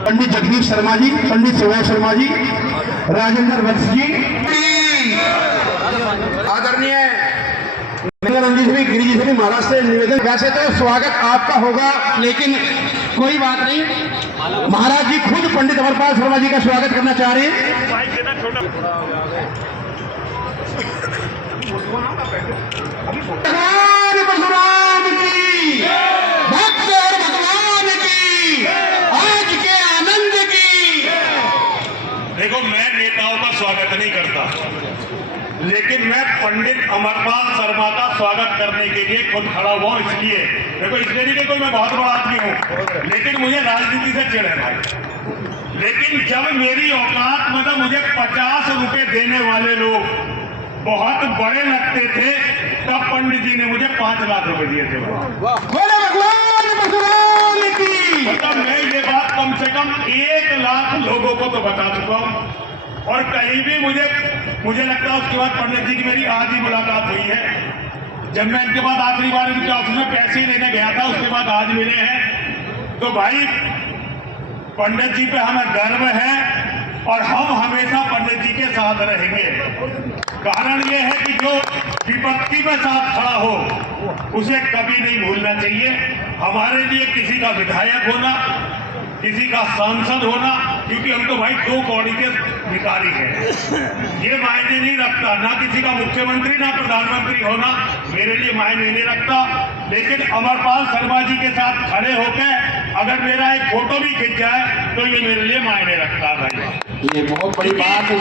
पंडित जगदीश शर्मा जी, पंडित सुभाष शर्मा जी, राजेंद्र वत्स जी, आदरणीय रंजीत जी, गिरी जी से महाराज से निवेदन। वैसे तो स्वागत आपका होगा, लेकिन कोई बात नहीं, महाराज जी खुद पंडित अमरपाल शर्मा जी का स्वागत करना चाह रहे हैं। भगवान परशुराम की, भक्त और भगवान की, आज के आनंद की। देखो, मैं नेताओं का स्वागत नहीं करता, लेकिन मैं पंडित अमरपाल शर्मा का स्वागत करने के लिए खुद खड़ा हुआ। इसलिए देखो, इसलिए नहीं कि कोई मैं बहुत बड़ा आदमी हूँ, लेकिन मुझे राजनीति से चिढ़ है भाई। लेकिन जब मेरी औकात मतलब मुझे 50 रुपए देने वाले लोग बहुत बड़े लगते थे, तब पंडित जी ने मुझे 5 लाख रुपए दिए थे। भगवान परशुराम की। मतलब मैं ये बात कम से कम 1 लाख लोगों को तो बता चुका हूँ, और कहीं भी मुझे लगता है उसके बाद पंडित जी की मेरी आज ही मुलाकात हुई है। जब मैं इनके बाद आखिरी बार इनके ऑफिस में पैसे लेने गया था, उसके बाद आज मिले हैं। तो भाई, पंडित जी पे हमें गर्व है और हम हमेशा पंडित जी के साथ रहेंगे। कारण ये है कि जो विपत्ति में साथ खड़ा हो उसे कभी नहीं भूलना चाहिए। हमारे लिए किसी का विधायक होना, किसी का सांसद होना, क्योंकि हम तो भाई 2 कौड़ी के भिखारी हैं, ये मायने नहीं रखता। ना किसी का मुख्यमंत्री ना प्रधानमंत्री होना मेरे लिए मायने नहीं रखता। लेकिन अमरपाल शर्मा जी के साथ खड़े होकर अगर मेरा एक फोटो भी खिंच जाए तो ये मेरे लिए मायने रखता है भाई। ये बहुत बड़ी बात है।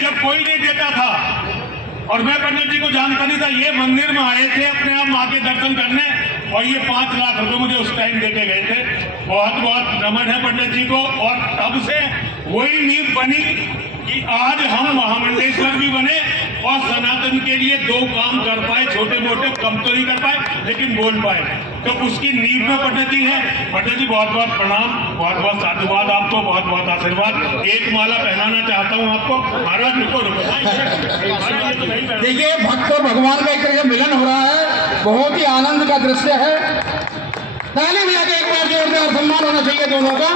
जब कोई नहीं देता था और मैं पंडित जी को जानता नहीं था, ये मंदिर में आए थे अपने आप माँ के दर्शन करने, और ये 5 लाख रुपए मुझे उस टाइम देके गए थे। बहुत बहुत नमन है पंडित जी को। और तब से वही नींव बनी कि आज हम महामंडलेश्वर भी बने और सनातन के लिए 2 काम कर पाए, छोटे मोटे, कम तो नहीं कर पाए लेकिन बोल पाए। तो उसकी नींव में पंडित जी है। पंडित जी बहुत बहुत प्रणाम, बहुत बहुत साधुवाद आपको, बहुत बहुत आशीर्वाद। एक माला पहनाना चाहता हूँ आपको। महाराज रुको। देखिए, भक्त और भगवान का एक तरह का मिलन हो रहा है, बहुत ही आनंद का दृश्य है। पहले भी एक बार जोरदार सम्मान होना चाहिए दोनों का।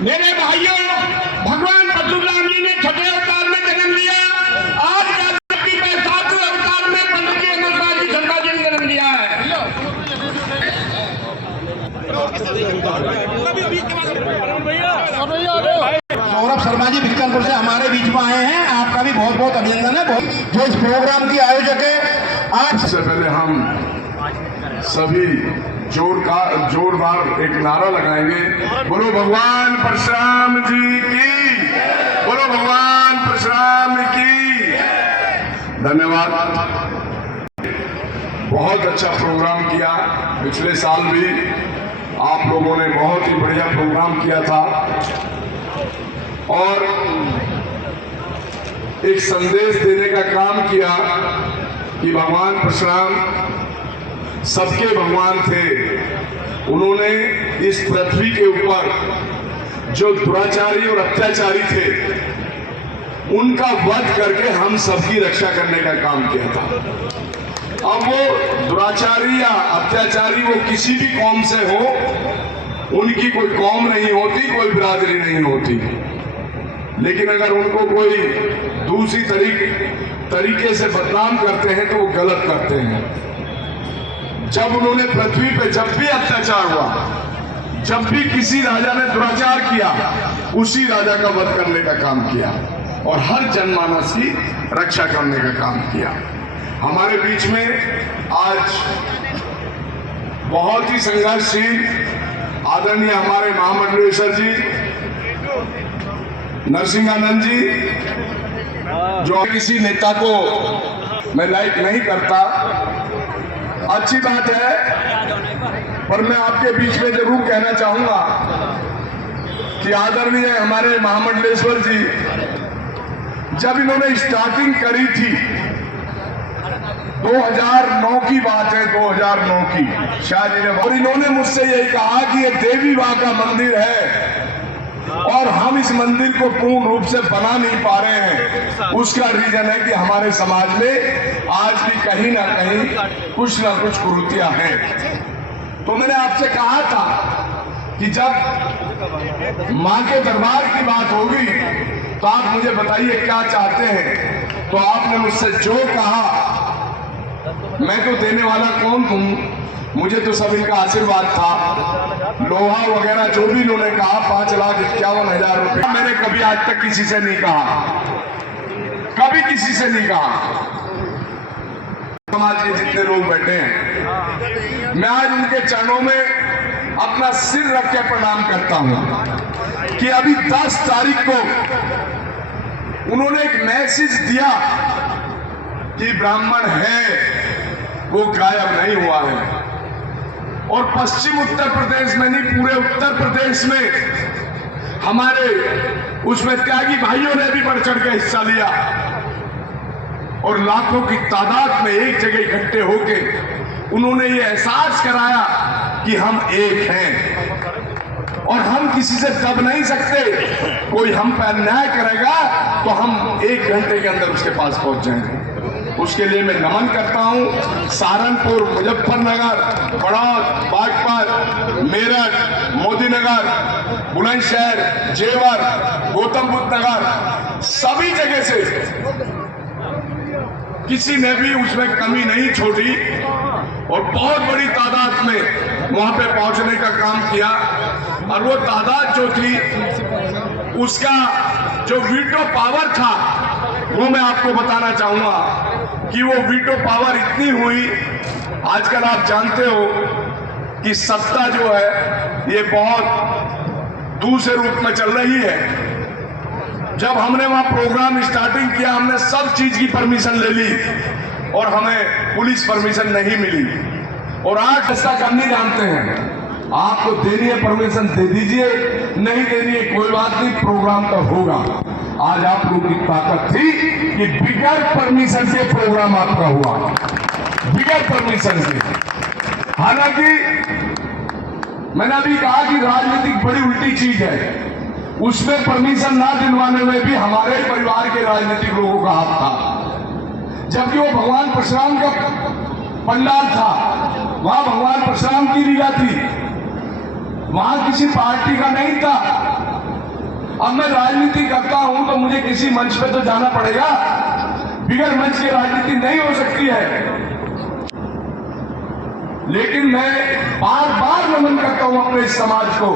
मेरे भाइयों, भगवान परशुराम जी ने 6वें अवतार में जन्म लिया। आज की 7वें अवतार में पंडित जी अमरपाल जी शर्मा जी ने जन्म लिया है। सौरभ शर्मा जी बिक्कनपुर से हमारे बीच में आए हैं, आपका भी बहुत बहुत अभिनंदन है। जो इस प्रोग्राम की आयोजक है, आज सबसे पहले हम सभी जोरदार एक नारा लगाएंगे, बोलो भगवान परशुराम जी की, बोलो भगवान परशुराम की। धन्यवाद। बहुत अच्छा प्रोग्राम किया। पिछले साल भी आप लोगों ने बहुत ही बढ़िया प्रोग्राम किया था और एक संदेश देने का काम किया कि भगवान परशुराम सबके भगवान थे। उन्होंने इस पृथ्वी के ऊपर जो दुराचारी और अत्याचारी थे उनका वध करके हम सबकी रक्षा करने का काम किया था। अब वो दुराचारी या अत्याचारी वो किसी भी कौम से हो, उनकी कोई कौम नहीं होती, कोई बिरादरी नहीं होती, लेकिन अगर उनको कोई दूसरी तरीके से बदनाम करते हैं तो वो गलत करते हैं। जब उन्होंने पृथ्वी पे जब भी अत्याचार हुआ, जब भी किसी राजा ने दुराचार किया, उसी राजा का वध करने का काम किया और हर जनमानस की रक्षा करने का काम किया। हमारे बीच में आज बहुत ही संघर्षशील आदरणीय हमारे महामंडलेश्वर जी, नरसिंहानंद जी, जो किसी नेता को मैं लाइक नहीं करता, अच्छी बात है, पर मैं आपके बीच में जरूर कहना चाहूंगा कि आदरणीय हमारे महामंडलेश्वर जी, जब इन्होंने स्टार्टिंग करी थी 2009 की बात है, 2009 की शायद इन्हें, और इन्होंने मुझसे यही कहा कि ये देवी मां का मंदिर है और हम इस मंदिर को पूर्ण रूप से बना नहीं पा रहे हैं। उसका रीजन है कि हमारे समाज में आज भी कहीं ना कहीं कुछ ना कुछ कुरीतियां हैं। तो मैंने आपसे कहा था कि जब मां के दरबार की बात होगी तो आप मुझे बताइए क्या चाहते हैं। तो आपने मुझसे जो कहा, मैं तो देने वाला कौन हूं, मुझे तो सब इनका आशीर्वाद था। लोहा वगैरह जो भी इन्होंने कहा 5,51,000 रुपए, मैंने कभी आज तक किसी से नहीं कहा, कभी किसी से नहीं कहा। समाज के जितने लोग बैठे हैं, मैं आज उनके चरणों में अपना सिर रख के प्रणाम करता हूं कि अभी 10 तारीख को उन्होंने एक मैसेज दिया कि ब्राह्मण है, वो गायब नहीं हुआ है। और पश्चिम उत्तर प्रदेश में नहीं, पूरे उत्तर प्रदेश में हमारे उसमें त्यागी भाइयों ने भी बढ़ चढ़ के हिस्सा लिया और लाखों की तादाद में एक जगह इकट्ठे होके उन्होंने ये एहसास कराया कि हम एक हैं और हम किसी से दब नहीं सकते। कोई हम पर अन्याय करेगा तो हम 1 घंटे के अंदर उसके पास पहुंच जाएंगे। उसके लिए मैं नमन करता हूं। सहारनपुर, मुजफ्फरनगर, बड़ौद, बागपत, मेरठ, मोदीनगर, बुलंदशहर, जेवर, गौतम बुद्ध नगर, सभी जगह से किसी ने भी उसमें कमी नहीं छोड़ी और बहुत बड़ी तादाद में वहां पे पहुंचने का काम किया। और वो तादाद जो थी, उसका जो वीटो पावर था, वो मैं आपको बताना चाहूंगा कि वो वीटो पावर इतनी हुई। आजकल आप जानते हो कि सत्ता जो है ये बहुत दूसरे रूप में चल रही है। जब हमने वहां प्रोग्राम स्टार्टिंग किया, हमने सब चीज की परमिशन ले ली और हमें पुलिस परमिशन नहीं मिली। और आज ऐसा करने जानते हैं, आपको देनी है परमिशन दे दीजिए, नहीं देनी है कोई बात नहीं, प्रोग्राम तो होगा। आज आप लोगों की ताकत थी कि बिगैर परमिशन से प्रोग्राम आपका हुआ, बिगैर परमिशन से। हालांकि मैंने अभी कहा कि राजनीतिक बड़ी उल्टी चीज है, उसमें परमिशन ना दिलवाने में भी हमारे परिवार के राजनीतिक लोगों का हाथ था। जबकि वो भगवान परशुराम का पंडाल था, वहां भगवान परशुराम की लीला थी, वहां किसी पार्टी का नहीं था। अब मैं राजनीति करता हूं तो मुझे किसी मंच पे तो जाना पड़ेगा, बिगैर मंच की राजनीति नहीं हो सकती है। लेकिन मैं बार बार नमन करता हूं अपने इस समाज को,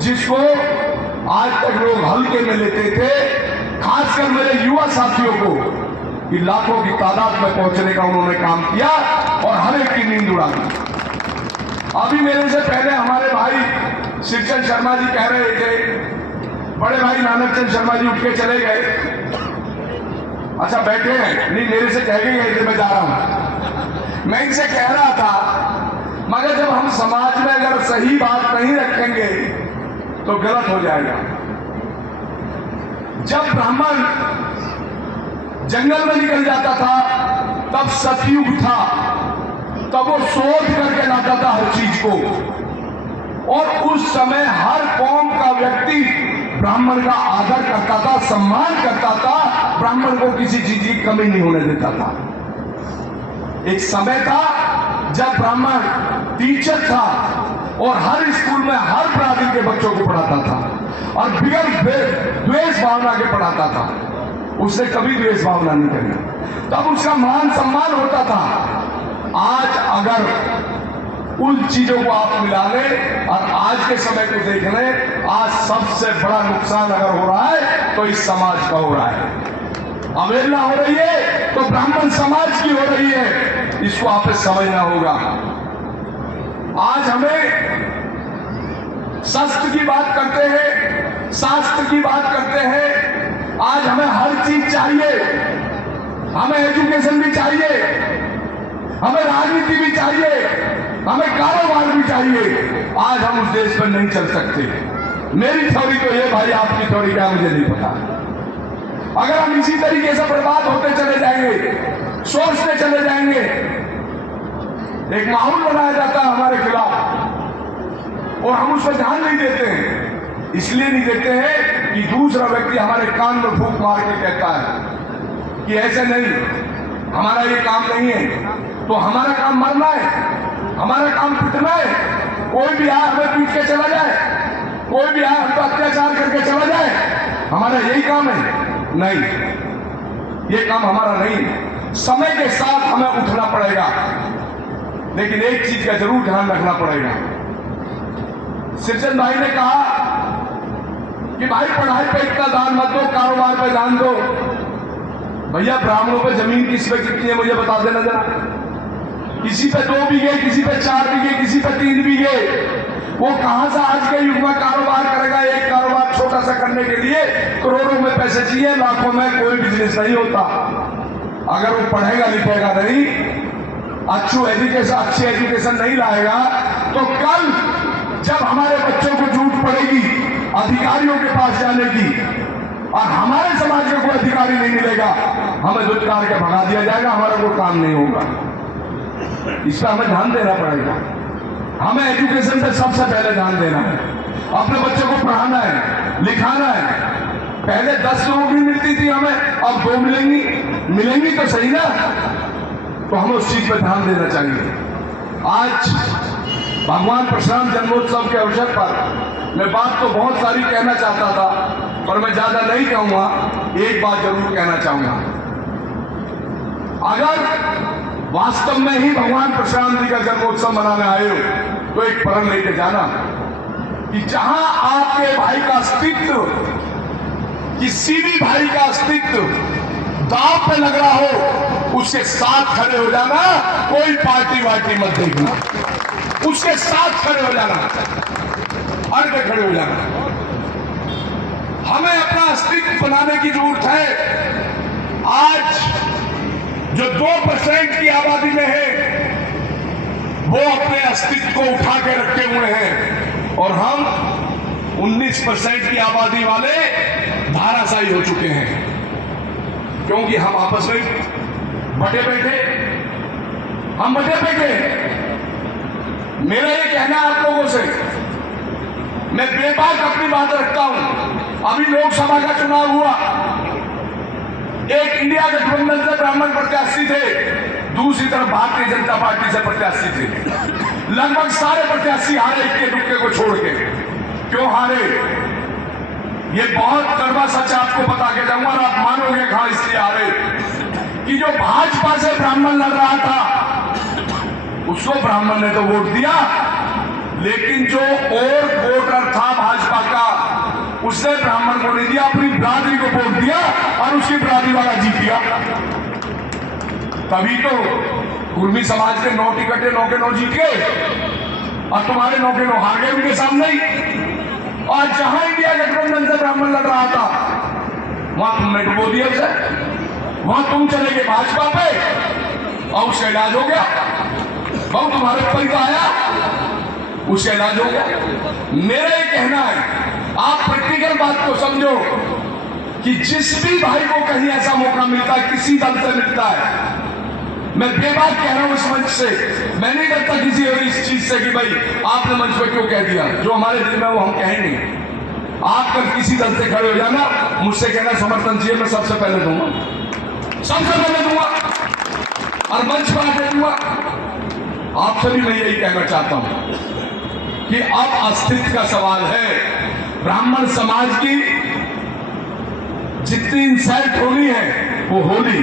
जिसको आज तक लोग हल्के में लेते थे, खासकर मेरे युवा साथियों को, कि लाखों की तादाद में पहुंचने का उन्होंने काम किया और हर एक की नींद उड़ा दी। अभी मेरे से पहले हमारे भाई शिवचंद शर्मा जी कह रहे थे, बड़े भाई नानक चंद शर्मा जी उठ के चले गए। अच्छा बैठे हैं, नहीं मेरे से कह के गए थे, मैं जा रहा हूं। मैं इनसे कह रहा था, मगर जब हम समाज में अगर सही बात नहीं रखेंगे तो गलत हो जाएगा। जब ब्राह्मण जंगल में निकल जाता था तब सतयुग था, तब वो शोध करके लाता था हर चीज को, और उस समय हर कौम का व्यक्ति ब्राह्मण का आदर करता था, सम्मान करता था, ब्राह्मण को किसी चीज की कमी नहीं होने देता था। एक समय था जब ब्राह्मण टीचर था और हर स्कूल में हर बिरादरी के बच्चों को पढ़ाता था और बिगर द्वेष भावना के पढ़ाता था। उसने कभी द्वेष भावना नहीं करी, तब उसका मान सम्मान होता था। आज अगर उन चीजों को आप मिला लें और आज के समय को देख लें, आज सबसे बड़ा नुकसान अगर हो रहा है तो इस समाज का हो रहा है। अवहेलना हो रही है तो ब्राह्मण समाज की हो रही है, इसको आपको समझना होगा। आज हमें शस्त्र की बात करते हैं, शास्त्र की बात करते हैं, आज हमें हर चीज चाहिए, हमें एजुकेशन भी चाहिए, हमें राजनीति भी चाहिए, हमें कारोबार भी चाहिए। आज हम उस देश पर नहीं चल सकते। मेरी थ्योरी तो ये भाई, आपकी थ्योरी क्या मुझे नहीं पता। अगर हम इसी तरीके से बर्बाद होते चले जाएंगे, सोचते चले जाएंगे, एक माहौल बनाया जाता है हमारे खिलाफ और हम उस पर ध्यान नहीं देते हैं। इसलिए नहीं देते हैं कि दूसरा व्यक्ति हमारे कान में फूंक मार के कहता है कि ऐसे नहीं, हमारा ये काम नहीं है, तो हमारा काम मरना है, हमारा काम पिटना है, कोई भी आए हमें पीट के चला जाए, कोई भी आए हम पर अत्याचार करके चला जाए, हमारा यही काम है? नहीं, ये काम हमारा नहीं है। समय के साथ हमें उठना पड़ेगा, लेकिन एक चीज का जरूर ध्यान रखना पड़ेगा। सिरचंद भाई ने कहा कि भाई पढ़ाई पे इतना दान मत दो, कारोबार पे दान दो। भैया ब्राह्मणों पे जमीन किस पे कितनी है मुझे बता देना जरा। किसी पे 2 बीघे, किसी पे 4 बीघे, किसी पे 3 बीघे। वो कहां से आज के युग में कारोबार करेगा? एक कारोबार छोटा सा करने के लिए करोड़ों में पैसे चाहिए, लाखों में कोई बिजनेस नहीं होता। अगर वो पढ़ेगा लिखेगा नहीं, अच्छी एजुकेशन नहीं लाएगा, तो कल जब हमारे बच्चों को जरूरत पड़ेगी अधिकारियों के पास जाने की और हमारे समाज का कोई अधिकारी नहीं मिलेगा, हमें दुत्कार के भगा दिया जाएगा, हमारा कोई काम नहीं होगा। इस पर हमें ध्यान देना पड़ेगा। हमें एजुकेशन पे सबसे पहले ध्यान देना है, अपने बच्चों को पढ़ाना है, लिखाना है। पहले 10 नौकरी मिलती थी हमें, अब 2 मिलेंगी तो सही ना। तो हमें उस चीज पर ध्यान देना चाहिए। आज भगवान परशुराम जन्मोत्सव के अवसर पर मैं बात तो बहुत सारी कहना चाहता था, पर मैं ज्यादा नहीं कहूंगा। एक बात जरूर कहना चाहूंगा, अगर वास्तव में ही भगवान परशुराम जी का जन्मोत्सव मनाने आए हो तो एक प्रण लेके जाना कि जहां आपके भाई का अस्तित्व, किसी भी भाई का अस्तित्व दांव पे लग रहा हो, उसके साथ खड़े हो जाना। कोई पार्टी वार्टी मत देखना, उसके साथ खड़े हो जाना, अड़ पे खड़े हो जाना। हमें अपना अस्तित्व बनाने की जरूरत है। आज जो 2% की आबादी में है, वो अपने अस्तित्व को उठा के रखे हुए हैं, और हम 19% की आबादी वाले धाराशायी हो चुके हैं, क्योंकि हम आपस में बटे बैठे। मेरा ये कहना है आप लोगों से, मैं बेबाक अपनी बात रखता हूं। अभी लोकसभा का चुनाव हुआ, एक इंडिया गठबंधन से ब्राह्मण प्रत्याशी थे, दूसरी तरफ भारतीय जनता पार्टी से प्रत्याशी थे। लगभग सारे प्रत्याशी हारे, इक्के दुक्के को छोड़ के। क्यों हारे? ये बहुत कड़वा सच आपको बता के जाऊंगा और आप मानोगे कहां इसलिए हारे कि जो भाजपा से ब्राह्मण लड़ रहा था उसको ब्राह्मण ने तो वोट दिया, लेकिन जो और वोटर था भाजपा का उसने ब्राह्मण को नहीं दिया, अपनी बिरादरी को वोट दिया और उसकी बिरादरी वाला जीत गया। तभी तो कुर्मी समाज के 9 टिकटें 9 के 9 जीत गए और तुम्हारे 9 के 9 हार गए उनके सामने ही। और जहां इंडिया गठबंधन से ब्राह्मण लड़ रहा था वहां तुमने डुबो दिया उसे, वहां तुम चले गए भाजपा पे और उसका इलाज हो गया। बहुत तुम्हारे ऊपर ही आया, उसका इलाज हो गया। मेरा ये कहना है, आप प्रैक्टिकल बात को समझो कि जिस भी भाई को कहीं ऐसा मौका मिलता है, किसी दल से मिलता है, मैं बेबाक कह रहा हूं इस मंच से, मैं नहीं डरता किसी और इस चीज से कि भाई आपने मंच पर क्यों कह दिया, जो हमारे दिल में वो हम कहेंगे। आप कल किसी दल से खड़े हो जाना, मुझसे कहना समर्थन चाहिए, मैं सबसे पहले दूंगा, सबसे पहले दूंगा और मंच पर आके दूंगा। आपसे भी मैं यही कहना चाहता हूं कि अब अस्तित्व का सवाल है। ब्राह्मण समाज की जितनी इंसल्ट होनी है वो होली।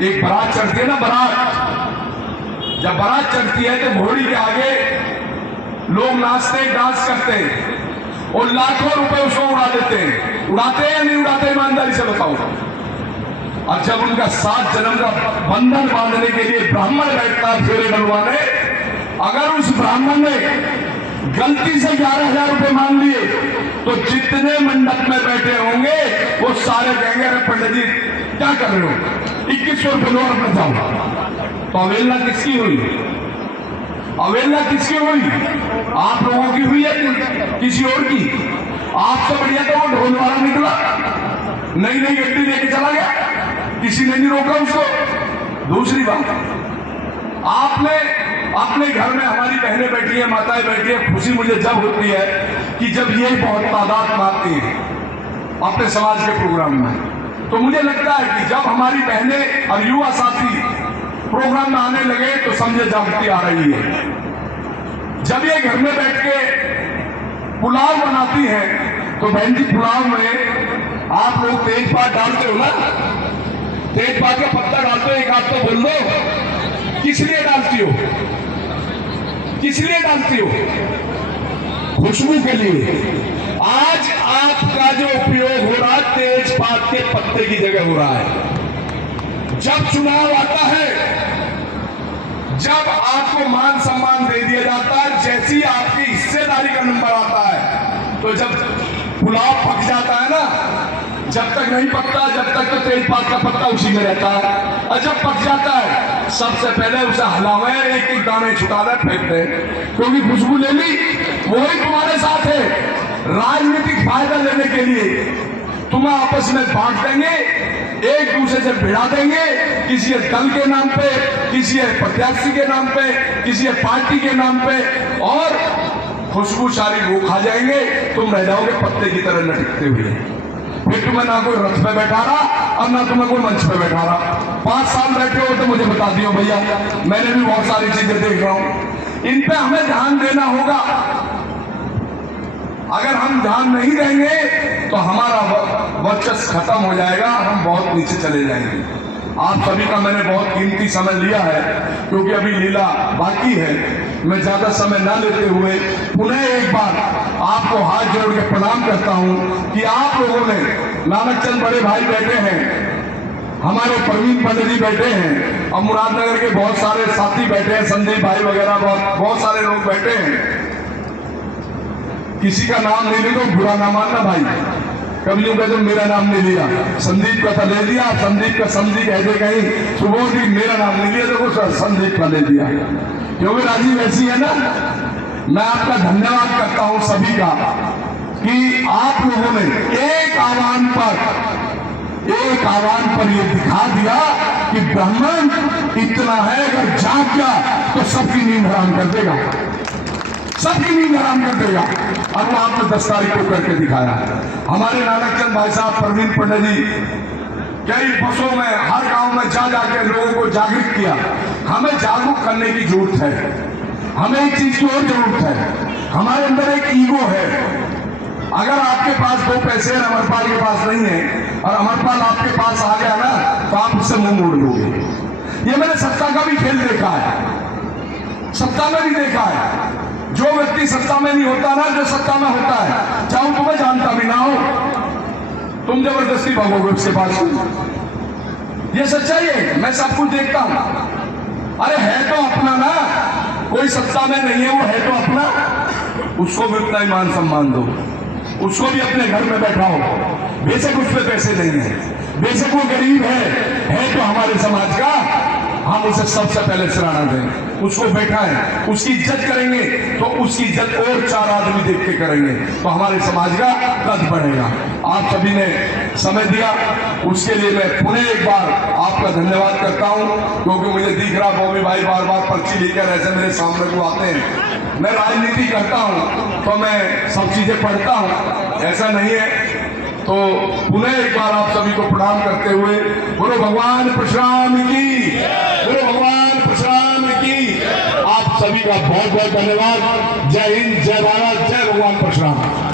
एक बारात चढ़ती है ना, बारात जब बारात चढ़ती है तो घोड़ी के आगे लोग नाचते डांस करते हैं और लाखों रुपए उसको उड़ा देते हैं। उड़ाते हैं या नहीं उड़ाते, ईमानदारी से बताओ। और जब उनका 7 जन्म का बंधन बांधने के लिए ब्राह्मण बैठता फेरे डलवाने, अगर उस ब्राह्मण ने गलती से 11,000 रुपए मांग लिए तो जितने मंडप में बैठे होंगे वो सारे कहेंगे अरे पंडित जी क्या कर रहे हो, 2100 रुपये लो अपने जाओ। तो अवेलना किसकी हुई? अवेलना किसकी हुई? आप लोगों की हुई है किसी और की? आपसे बढ़िया तो वो ढोल वाला निकला, नई नई गड्डी लेके चला गया, किसी ने नहीं रोका उसको। दूसरी बात, आपने अपने घर में हमारी बहनें बैठी हैं, माताएं बैठी हैं, खुशी मुझे जब होती है कि जब ये बहुत तादाद में आती है अपने समाज के प्रोग्राम में, तो मुझे लगता है कि जब हमारी बहनें और युवा साथी प्रोग्राम में आने लगे तो समझे जागृति आ रही है। जब ये घर में बैठ के पुलाव बनाती है तो बहन जी पुलाव में आप लोग तेजपात डालते हो ना, तेजपात का पत्ता डालते हो, एक हाथ तो बोल दो किस लिए डालती हो, किस लिए डालती हो? खुशबू के लिए। आज आपका जो उपयोग हो रहा है तेजपात के पत्ते की जगह हो रहा है। जब चुनाव आता है, जब आपको मान सम्मान दे दिया जाता है, जैसी आपकी हिस्सेदारी का नंबर आता है, तो जब पुलाव पक जाता है ना, जब तक नहीं पकता जब तक तो तेजपात का पत्ता उसी में रहता है, और जब पक जाता है सबसे पहले उसे हिलावे, एक एक दाने छुटा दे, फेंक दे, क्योंकि खुशबू ले ली। वही तुम्हारे साथ है, राजनीतिक फायदा लेने के लिए तुम्हें आपस में बांट देंगे, एक दूसरे से भिड़ा देंगे, किसी दल के नाम पे, किसी प्रत्याशी के नाम पे, किसी पार्टी के नाम पे, और खुशबू सारी वो खा जाएंगे, तुम रह जाओगे पत्ते की तरह लटकते हुए। फिर तुम्हें ना कोई रथ पे बैठा रहा और ना तुम्हें कोई मंच पे बैठा रहा। 5 साल बैठे हो तो मुझे बता दियो भैया, मैंने भी बहुत सारी चीजें देख रहा हूं, इन पे हमें ध्यान देना होगा। अगर हम ध्यान नहीं देंगे तो हमारा वर्चस्व खत्म हो जाएगा, हम बहुत नीचे चले जाएंगे। आप सभी का मैंने बहुत कीमती समय लिया है, क्योंकि अभी लीला बाकी है। मैं ज्यादा समय ना लेते हुए पुनः एक बार आपको हाथ जोड़ के प्रणाम करता हूं कि आप लोगों ने, नानक चंद बड़े भाई बैठे हैं, हमारे प्रवीण पंडित जी बैठे हैं, और मुरादनगर के बहुत सारे साथी बैठे हैं, संदीप भाई वगैरह बहुत सारे लोग बैठे हैं। किसी का नाम नहीं ले तो बुरा ना मानना भाई, कभी यूं कहते मेरा नाम नहीं लिया, संदीप का था ले दिया, संदीप का समझी कहते कहीं सुबह जी मेरा नाम नहीं लिया, देखो संदीप का ले दिया, क्योंकि राजी वैसी है ना। मैं आपका धन्यवाद करता हूं सभी का कि आप लोगों ने एक आह्वान पर ये दिखा दिया कि ब्राह्मण इतना है, अगर जाग गया तो सबकी नींद हराम कर देगा, सबकी नींद हराम कर देगा। और वो आपने 10 तारीख को करके दिखाया। हमारे नानक चंद भाई साहब, प्रवीण पंडित जी कई बसों में, हर गांव में जा जाकर लोगों को जागरूक किया। हमें जागरूक करने की जरूरत है, हमें एक चीज की और जरूरत है, हमारे अंदर एक ईगो है। अगर आपके पास 2 पैसे और अमरपाल के पास नहीं है, और अमरपाल आपके पास आ गया ना, तो आप उससे मुंह मोड़ लोगे। ये मैंने सत्ता का भी खेल देखा है, सत्ता में भी देखा है। जो व्यक्ति सत्ता में नहीं होता ना, जो सत्ता में होता है, चाहे तुम्हें जानता भी ना हो, तुम जबरदस्ती भागोगे उसके पास। ये सच्चाई है, मैं सब कुछ देखता हूं। अरे है तो अपना ना, कोई सत्ता में नहीं है, वो है तो अपना, उसको भी उतना ही मान सम्मान दो, उसको भी अपने घर में बैठाओ। बेशक उस पर पैसे नहीं है, बेशक वो गरीब है तो हमारे समाज का, हम उसे सबसे पहले सराहना दें, उसको बैठाएं, उसकी इज्जत करेंगे तो उसकी इज्जत और 4 आदमी देख के करेंगे, तो हमारे समाज का कद बढ़ेगा। आप सभी ने समय दिया, उसके लिए मैं पुनः एक बार आपका धन्यवाद करता हूं, क्योंकि मुझे दिख रहा बॉबी भाई बार बार पर्ची लेकर ऐसे मेरे सामने को आते हैं। मैं राजनीति करता हूं तो मैं सब चीजें पढ़ता हूं, ऐसा नहीं है। तो पुनः एक बार आप सभी को प्रणाम करते हुए, बोलो भगवान परशुराम की, बोलो भगवान परशुराम की। आप सभी का बहुत बहुत धन्यवाद। जय हिंद, जय भारत, जय भगवान परशुराम।